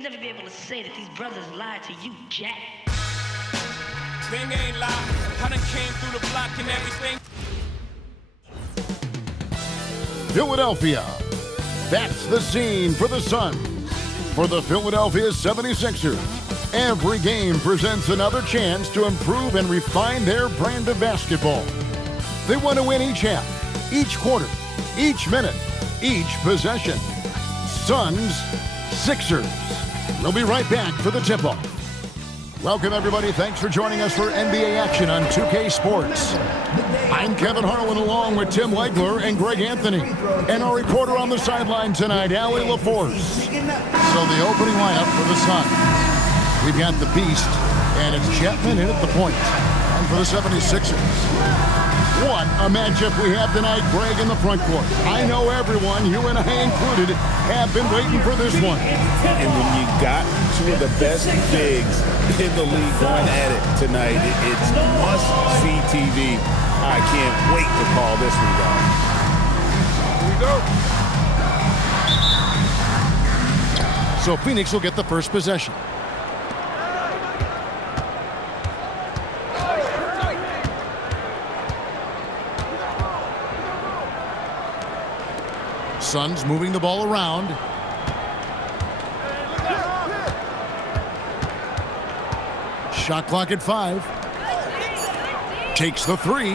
Never be able to say that these brothers lied to you, Jack. Thing ain't lie. I done came through the block and everything. Philadelphia. That's the scene for the Suns. For the Philadelphia 76ers, every game presents another chance to improve and refine their brand of basketball. They want to win each half, each quarter, each minute, each possession. Suns, Sixers. We'll be right back for the tip-off. Welcome, everybody. Thanks for joining us for NBA action on 2K Sports. I'm Kevin Harlan along with Tim Legler and Greg Anthony. And our reporter on the sideline tonight, Allie LaForce. So the opening lineup for the Suns. We've got the Beast, and it's Chapman in at the point. And for the 76ers. What a matchup we have tonight, Greg, in the front court. I know everyone, you and I included, have been waiting for this one. And when you got two of the best bigs in the league going at it tonight, it's must-see TV. I can't wait to call this one, guys. Here we go. So Phoenix will get the first possession. Suns moving the ball around. Shot clock at 5. Takes the 3.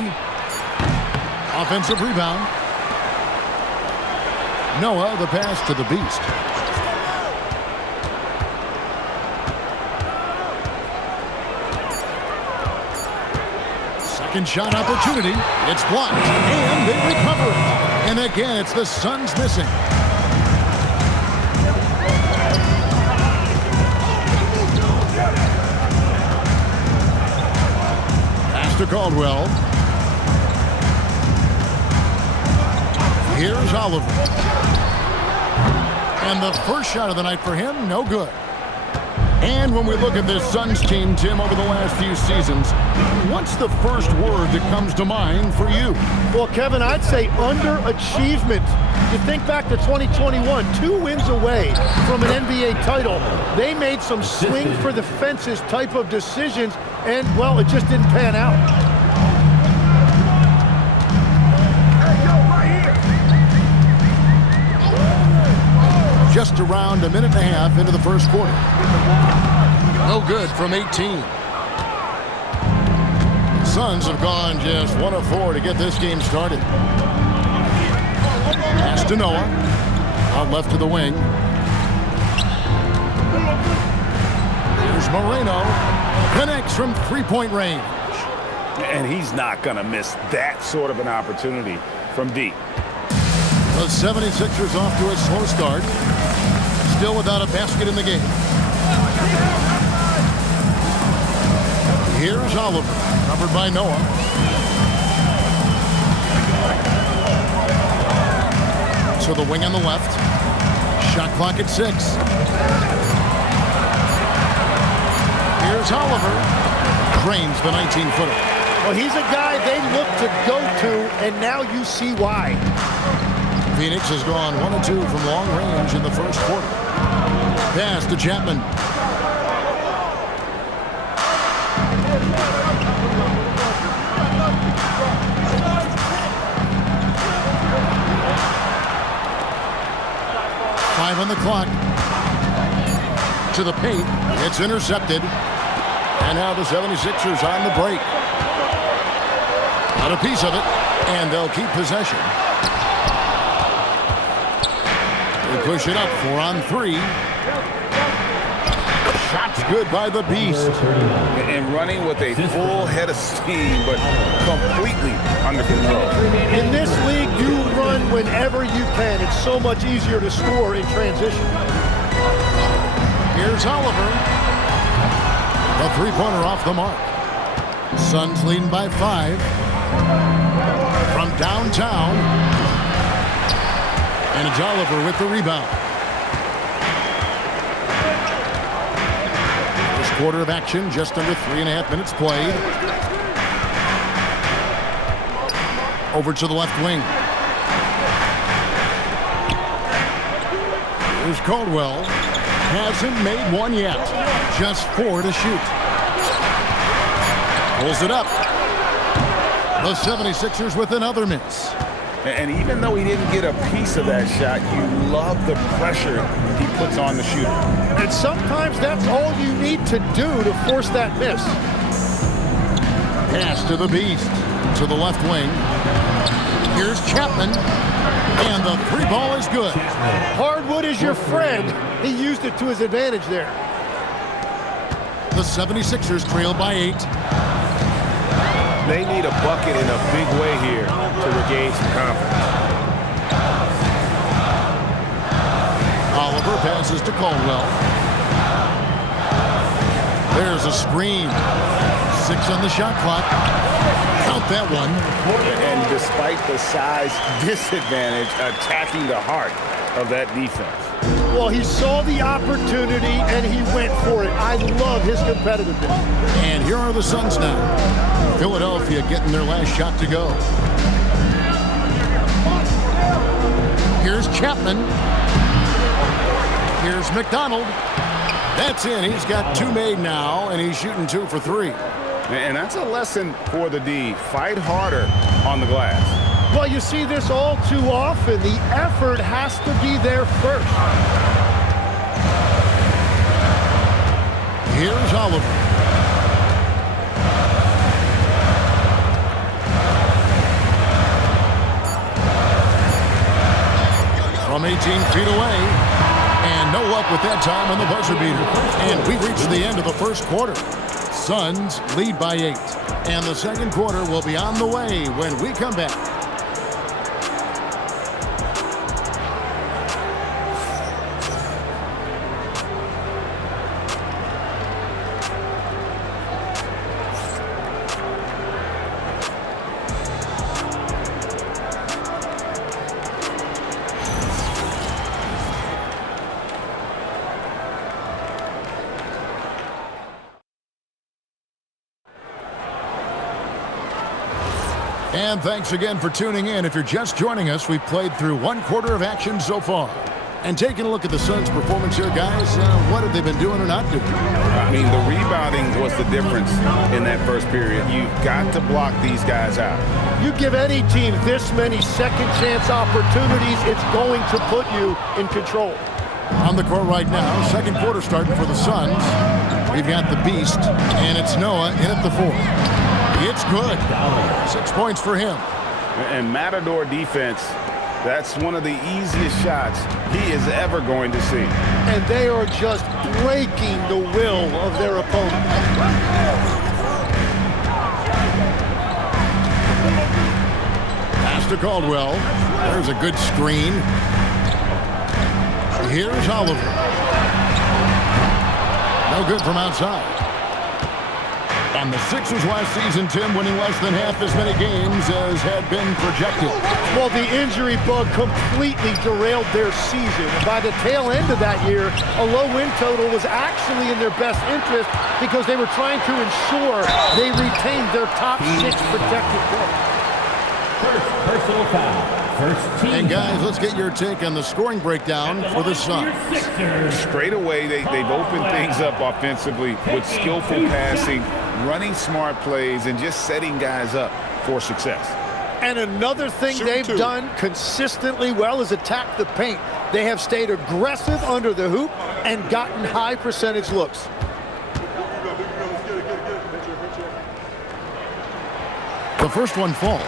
Offensive rebound. Noah, the pass to the Beast. Second shot opportunity. It's blocked, and they recover it. And again, it's the Suns missing. Pass to Caldwell. Here's Oliver. And the first shot of the night for him, no good. And when we look at this Suns team, Tim, over the last few seasons, what's the first word that comes to mind for you? Well, Kevin, I'd say underachievement. You think back to 2021, 2 wins away from an NBA title. They made some swing for the fences type of decisions, and, well, it just didn't pan out. Just around a minute and a half into the first quarter. No good from 18. Suns have gone just 1 of 4 to get this game started. Pass to Noah. Out left to the wing. Here's Moreno. Connects from three-point range. And he's not going to miss that sort of an opportunity from deep. The 76ers off to a slow start. Still without a basket in the game. Here's Oliver, covered by Noah. To the wing on the left. Shot clock at 6. Here's Oliver. Cranes the 19-footer. Well, he's a guy they look to go to, and now you see why. Phoenix has gone 1 of 2 from long range in the first quarter. Pass to Chapman. Five on the clock. To the paint. It's intercepted. And now the 76ers on the break. Got a piece of it, and they'll keep possession. They push it up, 4 on 3. Shot's good by the Beast. And running with a full head of steam, but completely under control. In this league, you run whenever you can. It's so much easier to score in transition. Here's Oliver. A three-pointer off the mark. Suns leading by 5. From downtown. And it's Oliver with the rebound. First quarter of action, just under 3.5 minutes played. Over to the left wing. Here's Caldwell. hasn't made one yet. Just 4 to shoot. Pulls it up. The 76ers with another miss. And even though he didn't get a piece of that shot, you love the pressure he puts on the shooter. And sometimes that's all you need to do to force that miss. Pass to the beast. To the left wing. Here's Chapman. And the 3 ball is good. Hardwood is your friend. He used it to his advantage there. The 76ers trail by 8. They need a bucket in a big way here to regain some confidence. Oliver passes to Caldwell. There's a screen. 6 on the shot clock. Count that one. And despite the size disadvantage, attacking the heart of that defense. Well, he saw the opportunity and he went for it. I love his competitiveness. And here are the Suns now. Philadelphia getting their last shot to go. Here's Chapman. Here's McDonald. That's in. He's got 2 made now, and he's shooting 2 for 3. And that's a lesson for the D. Fight harder on the glass. Well, you see this all too often. The effort has to be there first. Here's Oliver. From 18 feet away. And no luck with that time on the buzzer beater. And we reach the end of the first quarter. Suns lead by 8. And the second quarter will be on the way when we come back. And thanks again for tuning in. If you're just joining us, we've played through 1 quarter of action so far. And taking a look at the Suns' performance here, guys, what have they been doing or not doing? I mean, the rebounding was the difference in that first period. You've got to block these guys out. You give any team this many second chance opportunities, it's going to put you in control. On the court right now, second quarter starting for the Suns. We've got the Beast, and it's Noah in at the 4. It's good. 6 points for him. And Matador defense, that's one of the easiest shots he is ever going to see. And they are just breaking the will of their opponent. Pass to Caldwell. There's a good screen. Here's Oliver. No good from outside. And the Sixers last season, Tim, winning less than half as many games as had been projected. Well, the injury bug completely derailed their season. And by the tail end of that year, a low win total was actually in their best interest because they were trying to ensure they retained their top 6 protected players. First personal foul. First team. And guys, let's get your take on the scoring breakdown for the Suns. Straight away, they've opened things up offensively with skillful passing, running smart plays, and just setting guys up for success. And another thing they've done consistently well is attack the paint. They have stayed aggressive under the hoop and gotten high percentage looks. The first one falls.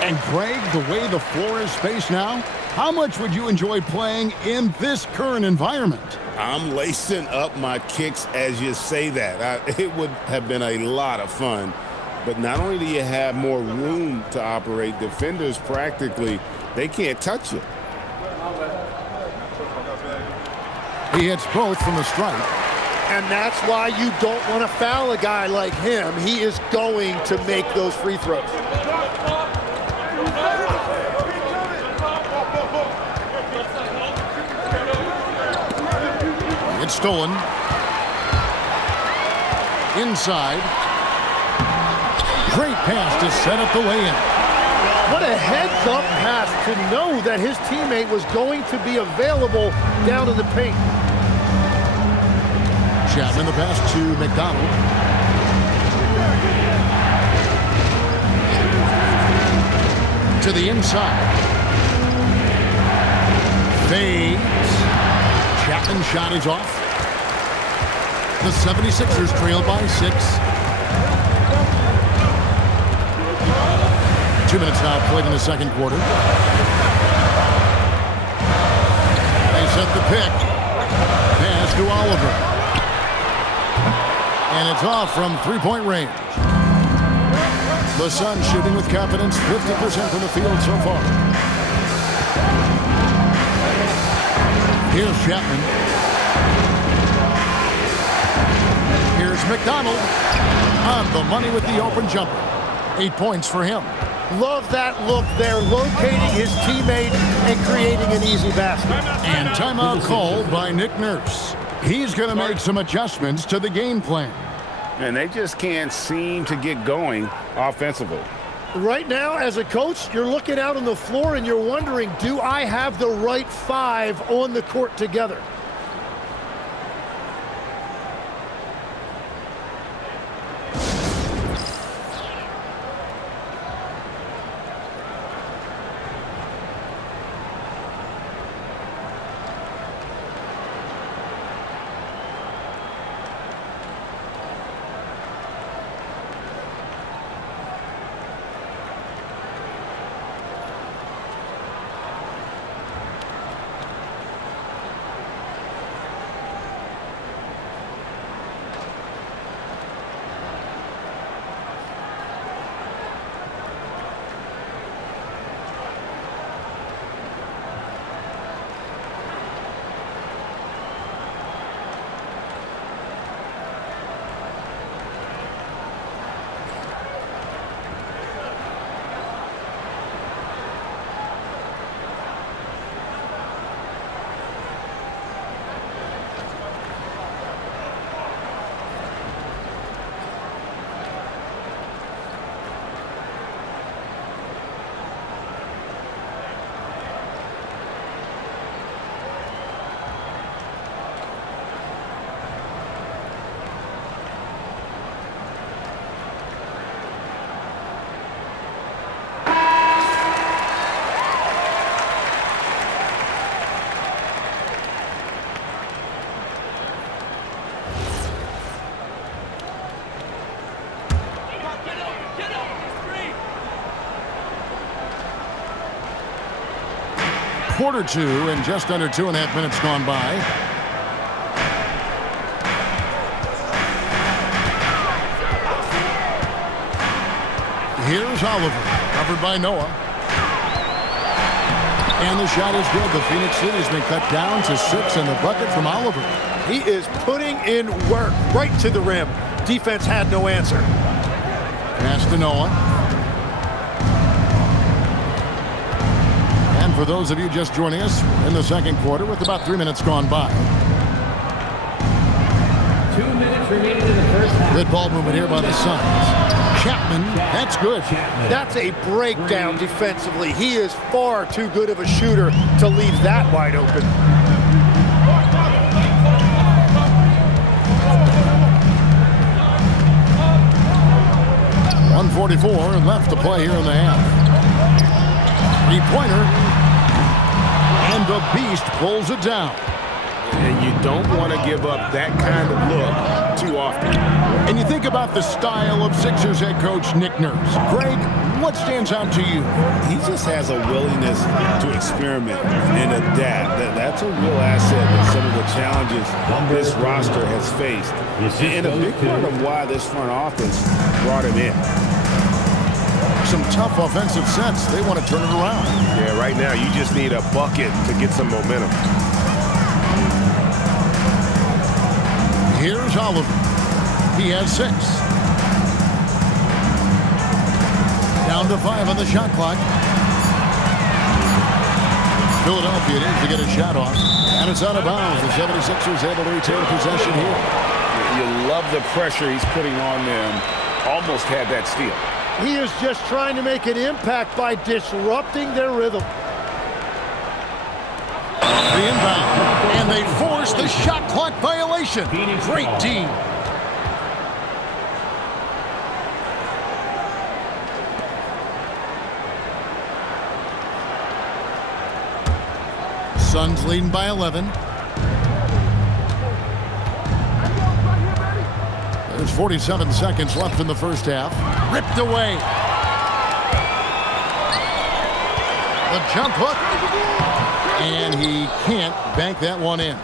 And Greg, the way the floor is spaced now, how much would you enjoy playing in this current environment? I'm lacing up my kicks as you say that. It would have been a lot of fun. But not only do you have more room to operate, defenders practically, they can't touch you. He hits both from the stripe. And that's why you don't want to foul a guy like him. He is going to make those free throws. It's stolen. Inside. Great pass to set up the lay-in. What a heads-up pass to know that his teammate was going to be available down in the paint. Chapman, the pass to McDonald. To the inside. Fades. Chapman's shot is off. The 76ers trail by 6. 2 minutes now played in the second quarter. They set the pick. Pass to Oliver. And it's off from three-point range. The Suns shooting with confidence, 50% from the field so far. Here's Chapman. Here's McDonald. On the money with the open jumper. 8 points for him. Love that look there, locating his teammate and creating an easy basket. And timeout called by Nick Nurse. He's going to make some adjustments to the game plan. And they just can't seem to get going offensively. Right now, as a coach, you're looking out on the floor and you're wondering, do I have the right 5 on the court together? Quarter 2 and just under 2.5 minutes gone by. Here's Oliver, covered by Noah. And the shot is good. The Phoenix City has been cut down to 6 in the bucket from Oliver. He is putting in work right to the rim. Defense had no answer. Pass to Noah. And for those of you just joining us, in the second quarter with about 3 minutes gone by. 2 minutes remaining in the first half. Good ball movement here by the Suns. Chapman, that's good. That's a breakdown defensively. He is far too good of a shooter to leave that wide open. .144 left to play here in the half. Three-pointer. And the Beast pulls it down. And you don't want to give up that kind of look too often. And you think about the style of Sixers head coach Nick Nurse. Greg, what stands out to you? He just has a willingness to experiment and adapt. That's a real asset with some of the challenges this roster has faced. And a big part of why this front office brought him in. Some tough offensive sets. They want to turn it around. Yeah, right now you just need a bucket to get some momentum. Here's Oliver. He has 6. Down to 5 on the shot clock. Philadelphia needs to get a shot off. And it's out of bounds. The 76ers able to retain possession here. You love the pressure he's putting on them. Almost had that steal. He is just trying to make an impact by disrupting their rhythm. The inbound. And they force forced the shot clock violation. Great D. Suns leading by 11. There's 47 seconds left in the first half. Ripped away. The jump hook. And he can't bank that one in.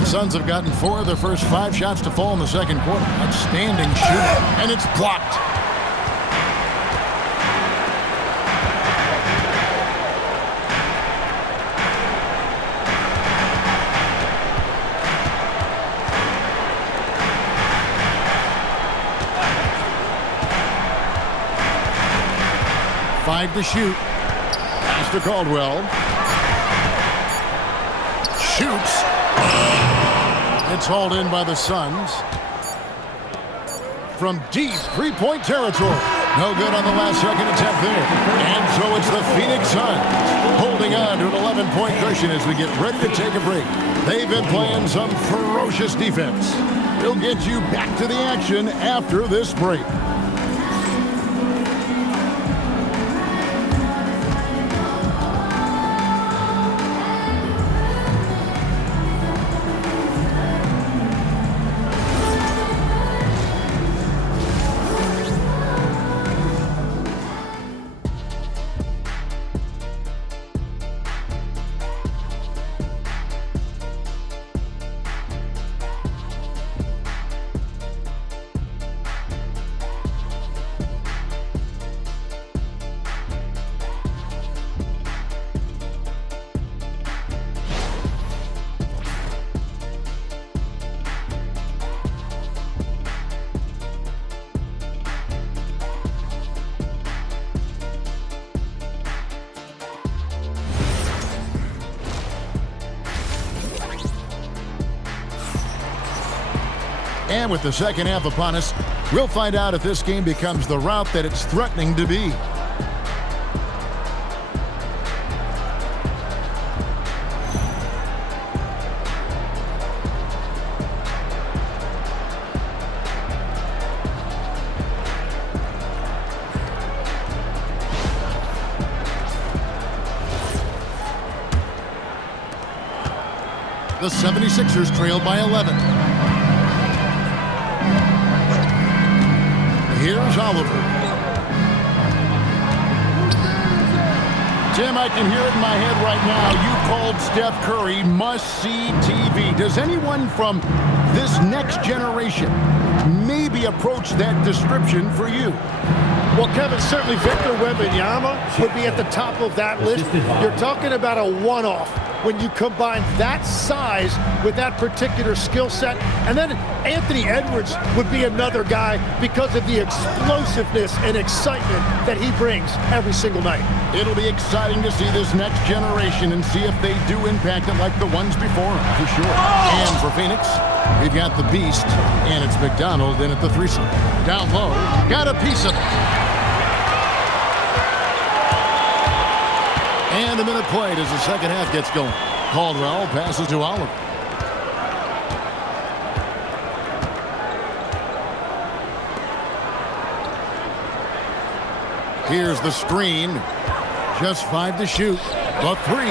The Suns have gotten 4 of their first 5 shots to fall in the second quarter. Outstanding shooting. And it's blocked. Five to shoot. Pass to Caldwell. Shoots. It's hauled in by the Suns. From deep three-point territory. No good on the last second attempt there. And so it's the Phoenix Suns holding on to an 11-point cushion as we get ready to take a break. They've been playing some ferocious defense. We'll get you back to the action after this break. And with the second half upon us, we'll find out if this game becomes the route that it's threatening to be. The 76ers trail by 11. Here's Oliver. Tim, I can hear it in my head right now. You called Steph Curry must-see TV. Does anyone from this next generation maybe approach that description for you? Well, Kevin, certainly Victor Wembanyama would be at the top of that list. You're talking about a one-off when you combine that size with that particular skill set. And then Anthony Edwards would be another guy because of the explosiveness and excitement that he brings every single night. It'll be exciting to see this next generation and see if they do impact it like the ones before them, for sure. And for Phoenix, we've got the Beast, and it's McDonald in at the threesome. Down low, got a piece of it. And a minute played as the second half gets going. Caldwell passes to Oliver. Here's the screen. Just 5 to shoot. The 3.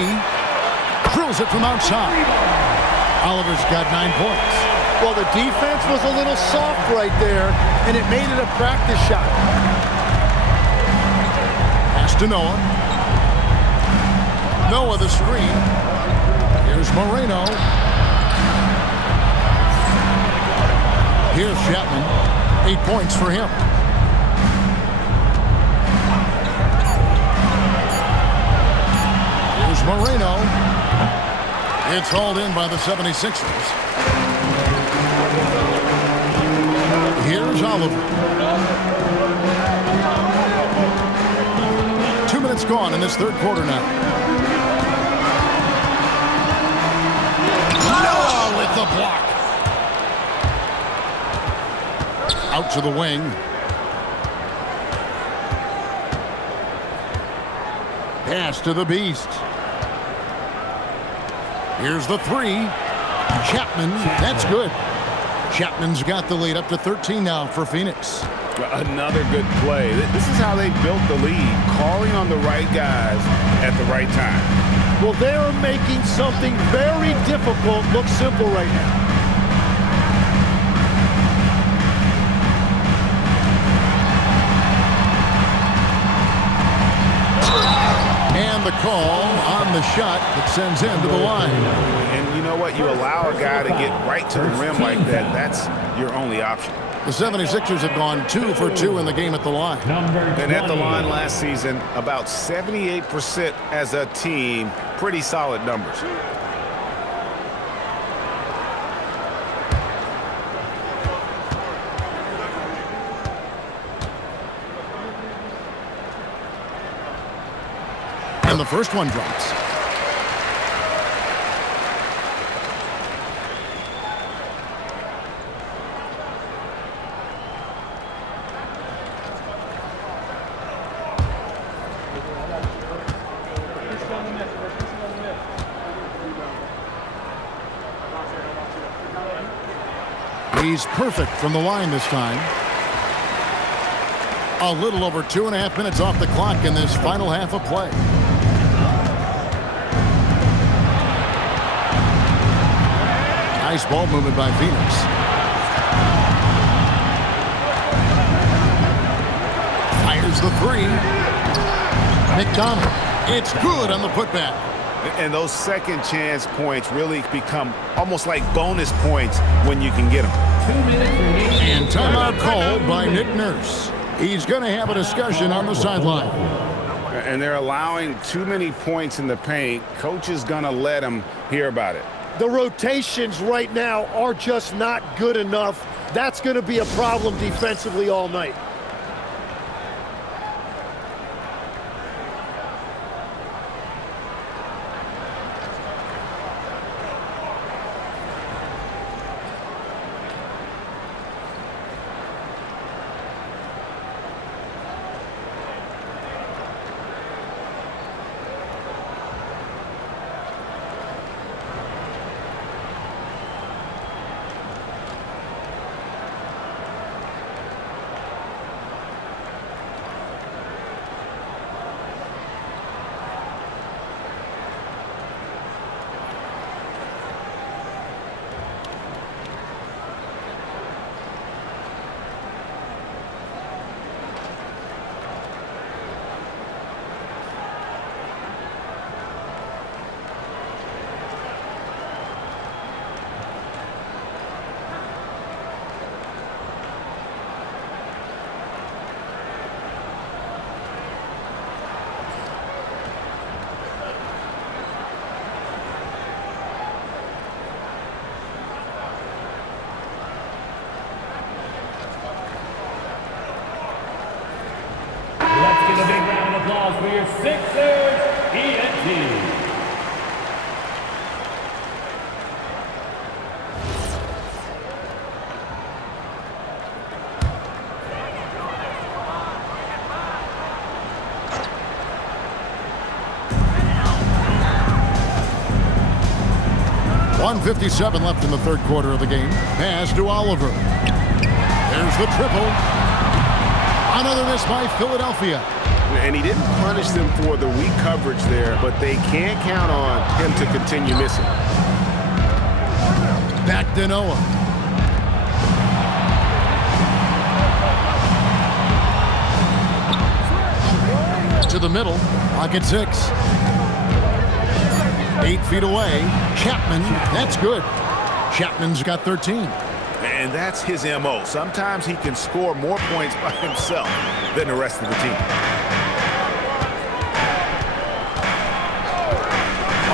Drills it from outside. Oliver's got 9 points. Well, the defense was a little soft right there, and it made it a practice shot. Pass to Noah. Noah the screen. Here's Moreno. Here's Chapman. 8 points for him. Here's Moreno. It's hauled in by the 76ers. Here's Oliver. 2 minutes gone in this third quarter now. The block. Out to the wing. Pass to the Beast. Here's the three. Chapman, that's good. Chapman's got the lead up to 13 now for Phoenix. Another good play. This is how they built the lead, calling on the right guys at the right time. Well, they are making something very difficult look simple right now. And the call on the shot that sends him to the line. And you know what? You allow a guy to get right to the rim like that. That's your only option. The 76ers have gone 2 for 2 in the game at the line. And at the line last season, about 78% as a team. Pretty solid numbers. And the first one drops. He's perfect from the line this time. A little over 2.5 minutes off the clock in this final half of play. Nice ball movement by Phoenix. Fires the three. McDonald. It's good on the putback. And those second chance points really become almost like bonus points when you can get them. And timeout called by Nick Nurse. He's going to have a discussion on the sideline. And they're allowing too many points in the paint. Coach is going to let them hear about it. The rotations right now are just not good enough. That's going to be a problem defensively all night. A big round of applause for your Sixers, ENT. .157 left in the third quarter of the game. Pass to Oliver. There's the triple. Another miss by Philadelphia. And he didn't punish them for the weak coverage there, but they can't count on him to continue missing. Back to Noah. To the middle. Pocket 6. 8 feet away. Chapman. That's good. Chapman's got 13. And that's his MO. Sometimes he can score more points by himself than the rest of the team.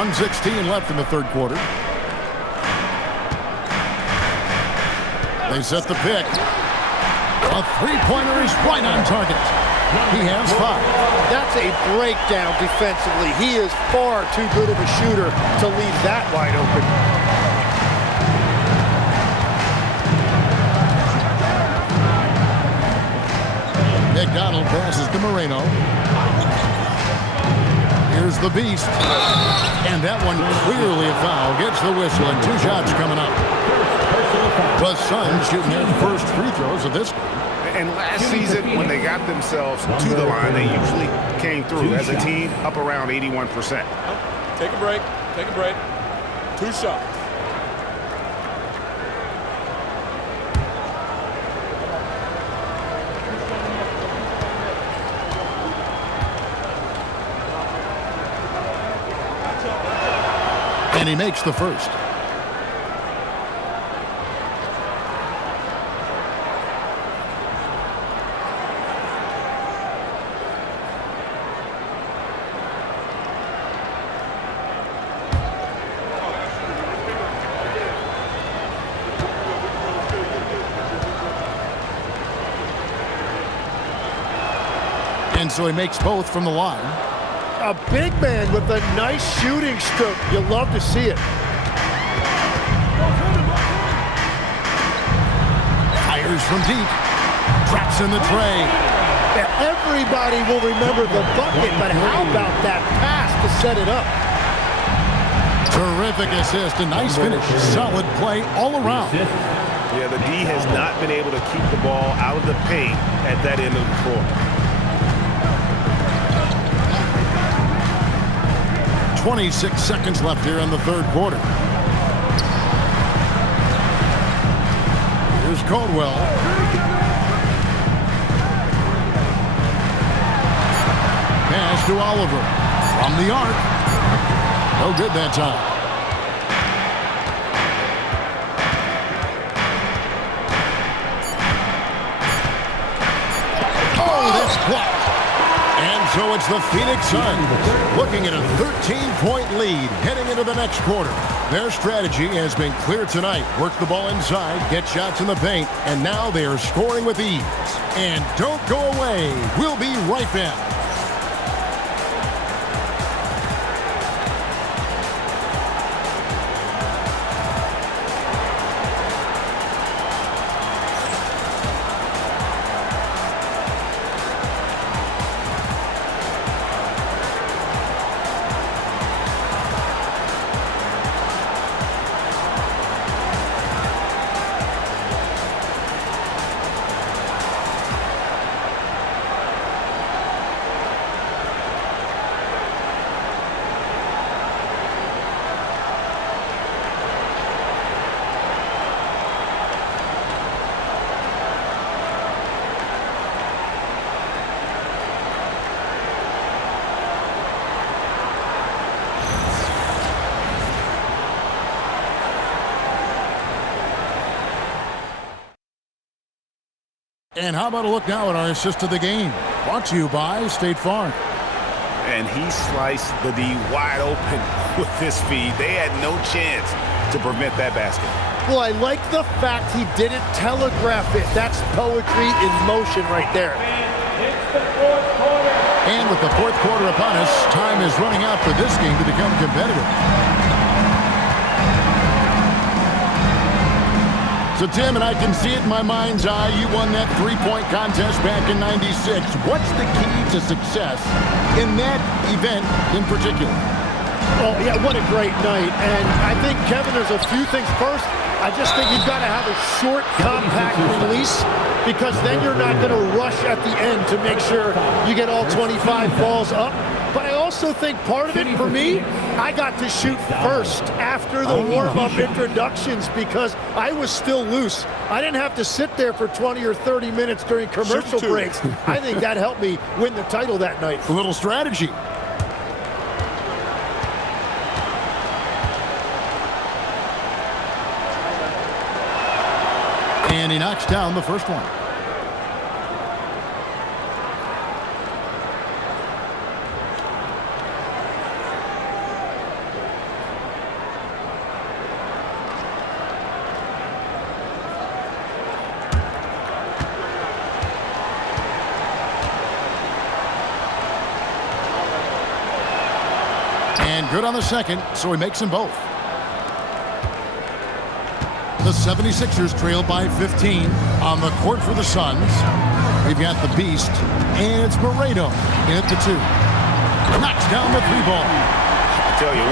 1:16 left in the third quarter. They set the pick. A three-pointer is right on target. He has 5. That's a breakdown defensively. He is far too good of a shooter to leave that wide open. McDonald passes to Moreno. Here's is the Beast. And that one clearly a foul. Gets the whistle and 2 shots coming up. The Suns shooting their first free throws of this game. And last season, when they got themselves to the line, they usually came through as a team up around 81%. Take a break. Take a break. 2 shots. And he makes the first. And so he makes both from the line. A big man with a nice shooting stroke. You love to see it. Fires from deep. Drops in the tray. And everybody will remember the bucket, but how about that pass to set it up? Terrific assist. A nice finish. Solid play all around. Yeah, the D has not been able to keep the ball out of the paint at that end of the court. 26 seconds left here in the third quarter. Here's Caldwell. Pass to Oliver. From the arc. No good that time. Oh, that's blocked. And so it's the Phoenix Suns looking at a 13-point lead heading into the next quarter. Their strategy has been clear tonight. Work the ball inside, get shots in the paint, and now they are scoring with ease. And don't go away. We'll be right back. And how about a look now at our assist of the game? Brought to you by State Farm. And he sliced the D wide open with his feed. They had no chance to prevent that basket. Well, I like the fact he didn't telegraph it. That's poetry in motion right there. It's the fourth quarter. And with the fourth quarter upon us, time is running out for this game to become competitive. So, Tim, and I can see it in my mind's eye, you won that three-point contest back in '96. What's the key to success in that event in particular? Oh, yeah, what a great night. And I think, Kevin, there's a few things. First, I just think you've got to have a short, compact release, because then you're not going to rush at the end to make sure you get all 25 balls up. But I also think part of it, for me, I got to shoot first after the warm-up introductions because I was still loose. I didn't have to sit there for 20 or 30 minutes during commercial breaks. I think that helped me win the title that night. A little strategy. And he knocks down the first one. And good on the second, so he makes them both. The 76ers trail by 15 on the court for the Suns. We've got the Beast, and it's Moreno in at the 2. Knocks down the 3-ball. I tell you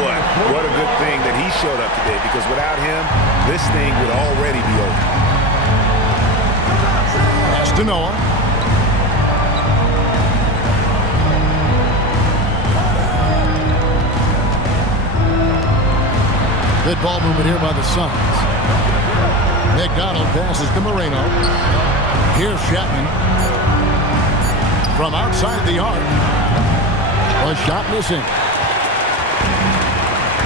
what a good thing that he showed up today, because without him, this thing would already be over. Pass to Noah. Good ball movement here by the Suns. McDonald passes to Moreno. Here's Chapman. From outside the arc. A shot missing.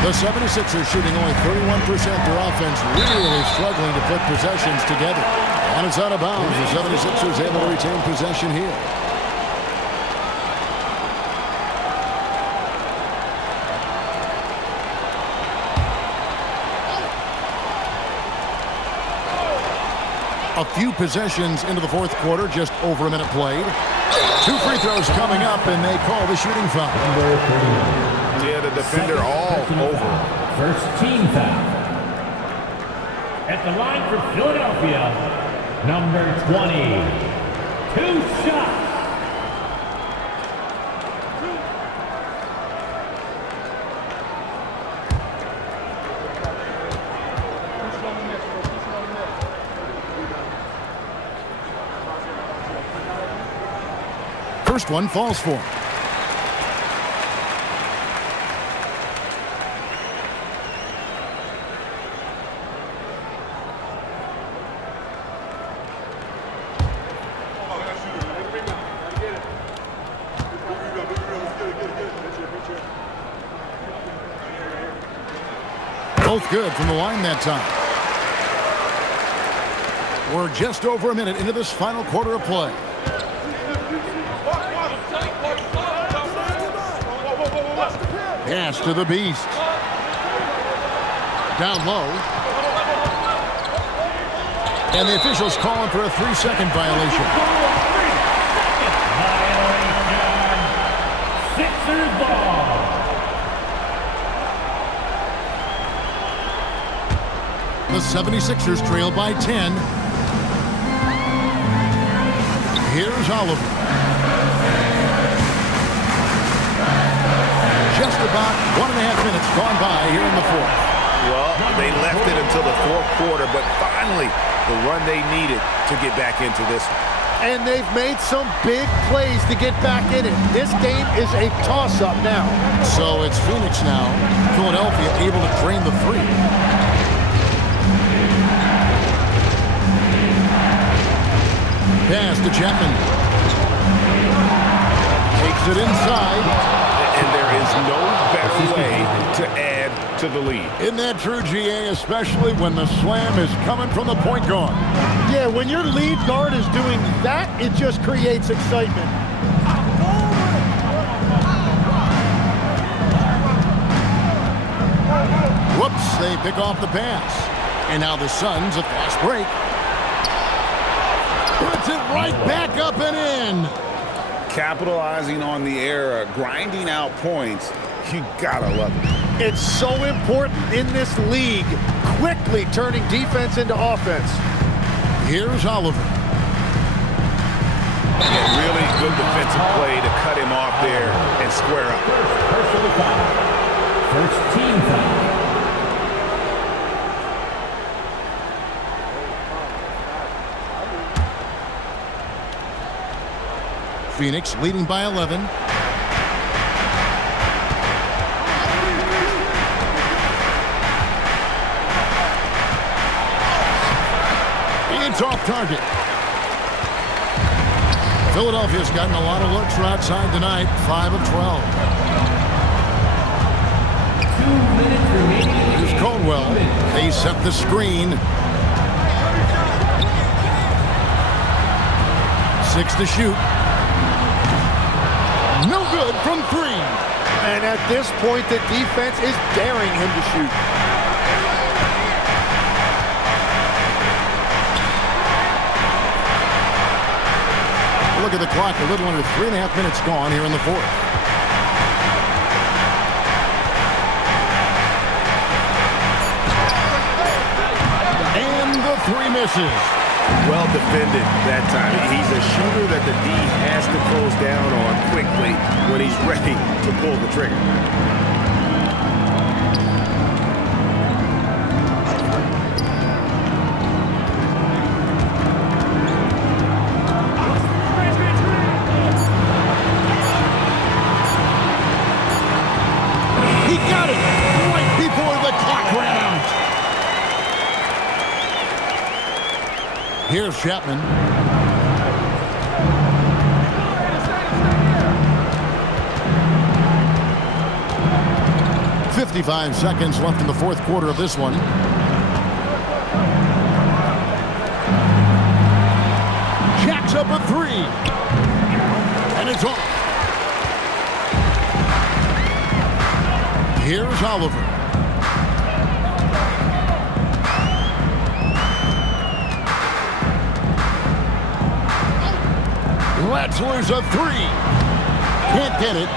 The 76ers shooting only 31%. Their offense really struggling to put possessions together. And it's out of bounds. The 76ers able to retain possession here. A few possessions into the fourth quarter, just over a minute played. 2 free throws coming up, and they call the shooting foul. Yeah, the defender all over. First team foul. At the line for Philadelphia, number 20. 2 shots. First one falls for him. Both good from the line that time. We're just over a minute into this final quarter of play. Pass to the Beast. Down low. And the officials calling for a 3-second violation. Sixers ball. The 76ers trail by 10. Here's Oliver. Just about 1.5 minutes gone by here in the fourth. Well, they left it until the fourth quarter, but finally the run they needed to get back into this one. And they've made some big plays to get back in it. This game is a toss-up now. So it's Phoenix now. Philadelphia able to drain the 3. Pass to Chapman. Takes it inside. And there is no better way to add to the lead. Isn't that true, GA? Especially when the slam is coming from the point guard. Yeah, when your lead guard is doing that, it just creates excitement. Whoops, they pick off the pass. And now the Suns, a fast break. Puts it right back up and in. Capitalizing on the error, grinding out points, you gotta love it. It's so important in this league, quickly turning defense into offense. Here's Oliver. Yeah, really good defensive play to cut him off there and square up. Personal foul. First team foul. Phoenix leading by 11. It's off target. Philadelphia's gotten a lot of looks from outside tonight. 5 of 12. 2 minutes remaining. Here's Caldwell. They set the screen. 6 to shoot. No good from 3. And at this point, the defense is daring him to shoot. Look at the clock. A little under 3.5 minutes gone here in the fourth. And the 3 misses. Well defended that time. He's a shooter that the D has to close down on quickly when he's ready to pull the trigger. He got it right before the clock ran out. Here's Chapman. "55 seconds left in the fourth quarter of this one. Jacks up a three. And it's off. Here's Oliver. Wetzler's a three. Can't get it.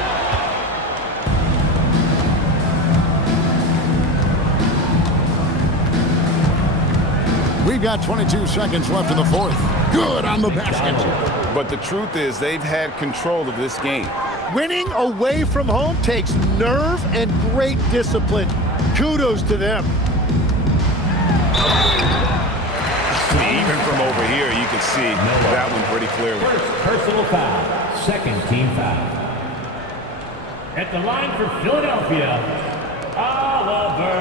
We've got 22 seconds left in the fourth. Good on the basket. But the truth is they've had control of this game. Winning away from home takes nerve and great discipline. Kudos to them. Even from over here, you can see that one pretty clearly. First personal foul. Second team foul. At the line for Philadelphia, Oliver.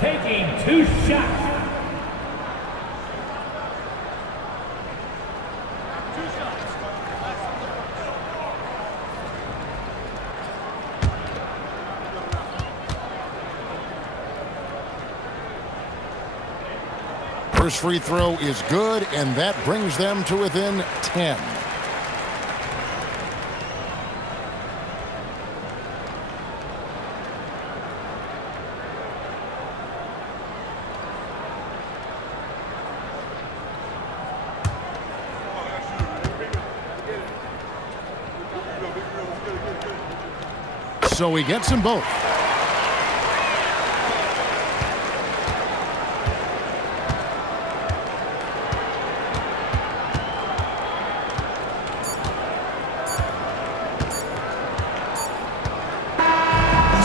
Taking 2 shots. First free throw is good, and that brings them to within 10. So he gets them both.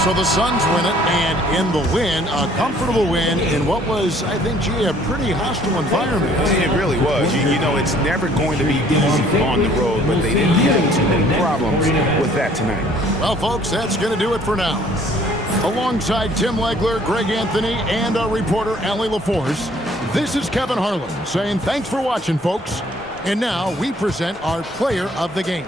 So the Suns win it, and in the win, a comfortable win in what was, I think, gee, a pretty hostile environment. It really was. You know, it's never going to be easy on the road, but they didn't get into any problems with that tonight. Well, folks, that's going to do it for now. Alongside Tim Legler, Greg Anthony, and our reporter, Allie LaForce, this is Kevin Harlan saying thanks for watching, folks. And now we present our player of the game.